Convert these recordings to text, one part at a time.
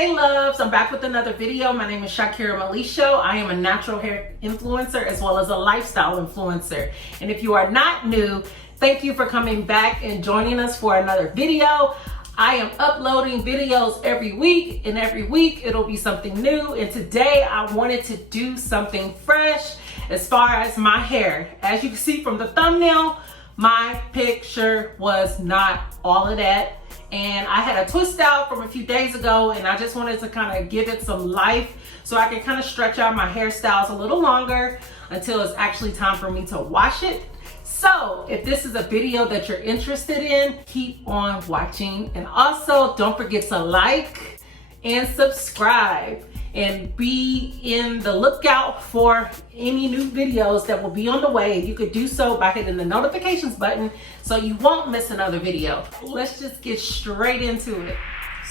Hey loves, I'm back with another video. My name is Shakira Malisho. I am a natural hair influencer as well as a lifestyle influencer. And if you are not new, thank you for coming back and joining us for another video. I am uploading videos every week, and every week it'll be something new. And today I wanted to do something fresh as far as my hair. As you can see from the thumbnail, my picture was not all of that. And I had a twist out from a few days ago, and I just wanted to kind of give it some life so I can kind of stretch out my hairstyles a little longer until it's actually time for me to wash it. So if this is a video that you're interested in, keep on watching. And also don't forget to like and subscribe and be in the lookout for any new videos that will be on the way. You could do so by hitting the notifications button so you won't miss another video. Let's just get straight into it.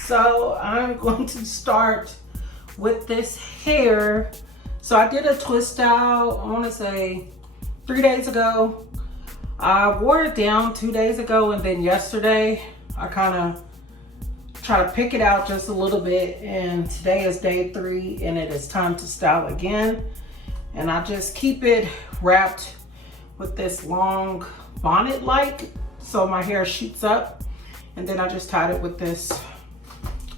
So I'm going to start with this hair. So I did a twist out, I want to say 3 days ago. I wore it down 2 days ago, and then yesterday I kind of try to pick it out just a little bit, and today is day 3 and it is time to style again. And I just keep it wrapped with this long bonnet like so my hair shoots up, and then I just tied it with this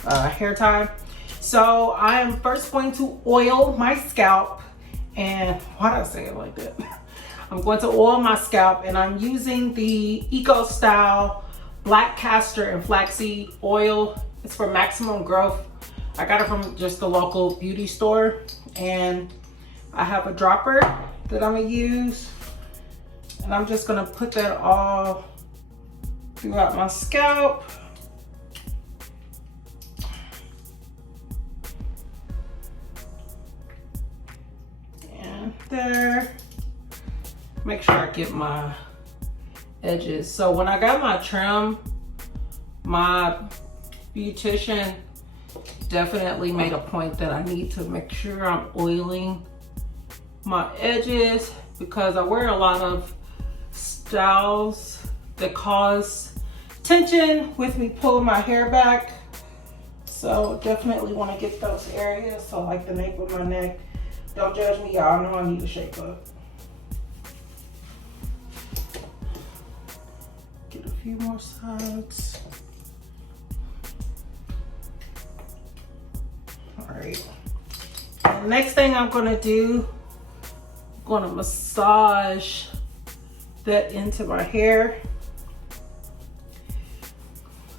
hair tie. So I am first going to oil my scalp, and why did I say it like that? I'm going to oil my scalp, and I'm using the Eco Style black castor and flaxseed oil. It's for maximum growth. I got it from just the local beauty store, and I have a dropper that I'm gonna use, and I'm just gonna put that all throughout my scalp. And there. Make sure I get my edges. So when I got my trim, my beautician definitely made a point that I need to make sure I'm oiling my edges, because I wear a lot of styles that cause tension with me pulling my hair back. So definitely want to get those areas. So like the nape of my neck. Don't judge me, y'all. I know I need to shape up. Get a few more sides. All right. And next thing I'm gonna do, I'm gonna massage that into my hair.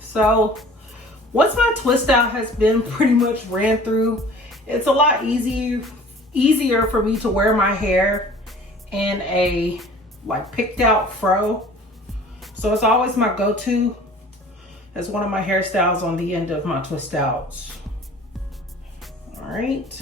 So once my twist out has been pretty much ran through, it's a lot easier for me to wear my hair in a like picked out fro. So it's always my go-to as one of my hairstyles on the end of my twist outs. All right.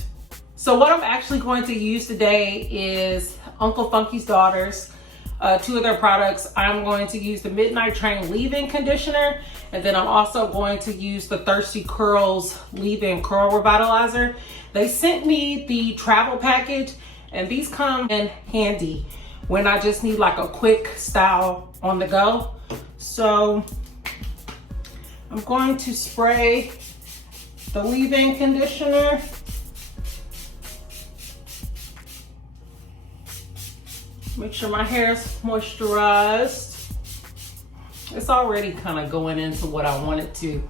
So what I'm actually going to use today is Uncle Funky's Daughters, 2 of their products. I'm going to use the Midnight Train leave-in conditioner, and then I'm also going to use the Thirsty Curls leave-in curl revitalizer. They sent me the travel package, and these come in handy when I just need like a quick style on the go. So I'm going to spray the leave-in conditioner. Make sure my hair is moisturized. It's already kind of going into what I want it to.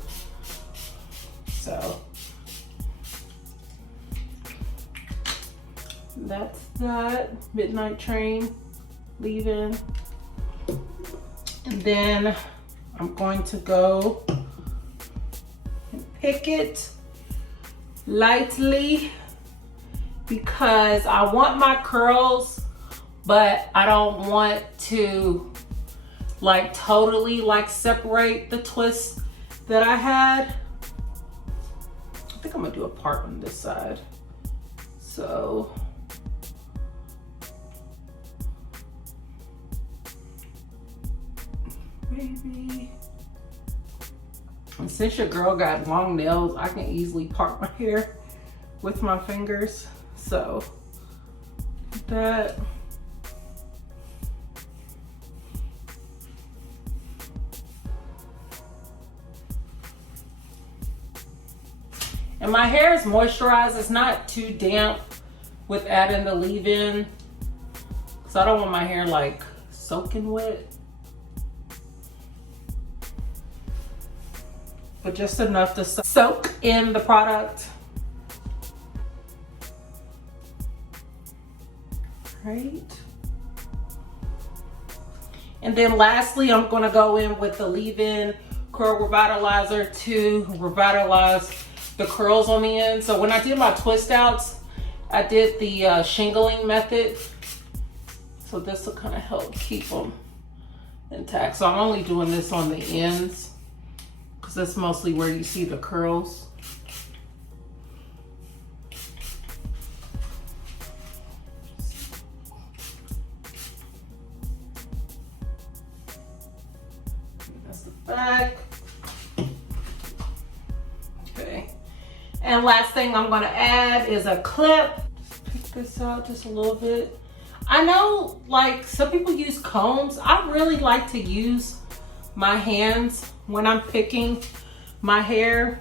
So that's that Midnight Train leave-in. And then I'm going to go and pick it lightly, because I want my curls, but I don't want to like totally like separate the twist that I had. I think I'm gonna do a part on this side. So maybe, and since your girl got long nails, I can easily part my hair with my fingers. So that. And my hair is moisturized. It's not too damp with adding the leave-in. So I don't want my hair like soaking wet. But just enough to soak in the product. Right. And then lastly, I'm gonna go in with the leave-in curl revitalizer to revitalize the curls on the end. So when I did my twist outs, I did the shingling method. So this will kind of help keep them intact. So I'm only doing this on the ends because that's mostly where you see the curls. That's the back. Okay. And last thing I'm gonna add is a clip. Just pick this out just a little bit. I know like some people use combs. I really like to use my hands when I'm picking my hair.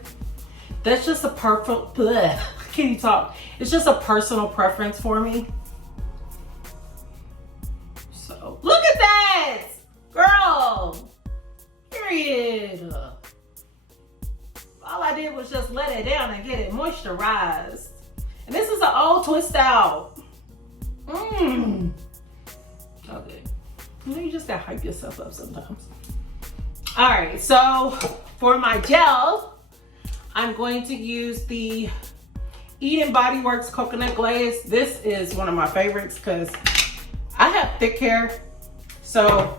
That's just a perfect, bleh, can you talk? It's just a personal preference for me. So look at that, girl, period. All I did was just let it down and get it moisturized. And this is an old twist out. Okay. You know, you just gotta hype yourself up sometimes. All right, so for my gel, I'm going to use the Eden Body Works Coconut Glaze. This is one of my favorites because I have thick hair. So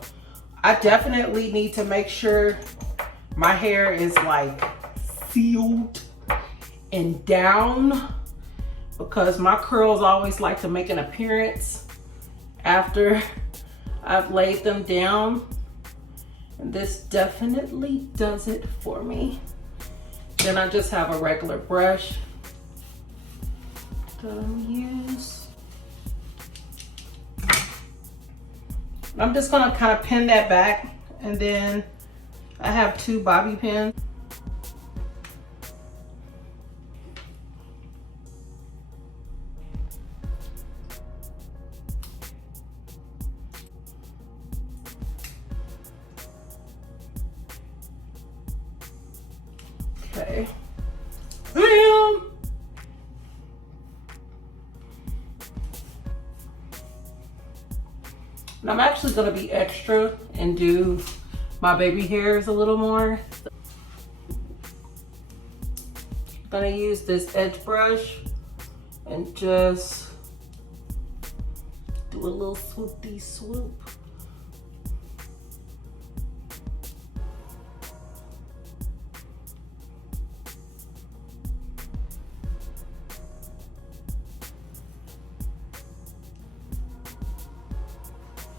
I definitely need to make sure my hair is like sealed and down, because my curls always like to make an appearance after I've laid them down. And this definitely does it for me. Then I just have a regular brush that I'm use. I'm just gonna kind of pin that back, and then I have 2 bobby pins. Okay. Bam! And I'm actually gonna be extra and do my baby hairs a little more. I'm gonna use this edge brush and just do a little swoopy swoop.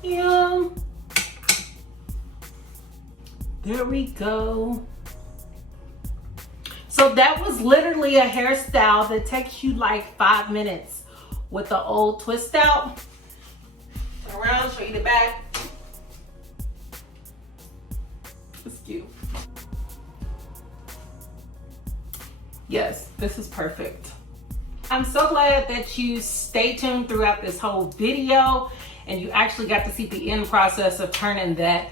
Yeah. There we go. So that was literally a hairstyle that takes you like 5 minutes with the old twist out. Turn around, show you the back. It's cute. Yes, this is perfect. I'm so glad that you stay tuned throughout this whole video and you actually got to see the end process of turning that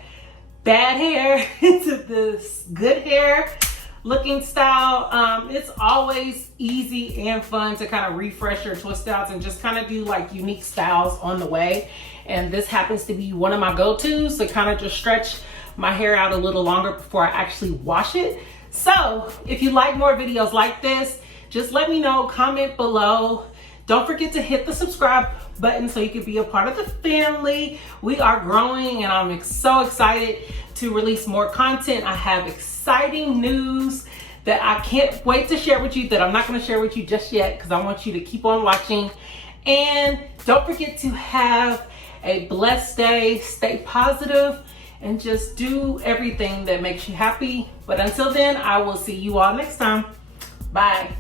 bad hair into this good hair looking style. It's always easy and fun to kind of refresh your twist outs and just kind of do like unique styles on the way. And this happens to be one of my go-tos to kind of just stretch my hair out a little longer before I actually wash it. So if you like more videos like this, just let me know, comment below. Don't forget to hit the subscribe button so you can be a part of the family. We are growing and I'm so excited to release more content. I have exciting news that I can't wait to share with you, that I'm not going to share with you just yet because I want you to keep on watching. And don't forget to have a blessed day, stay positive, and just do everything that makes you happy. But until then, I will see you all next time. Bye.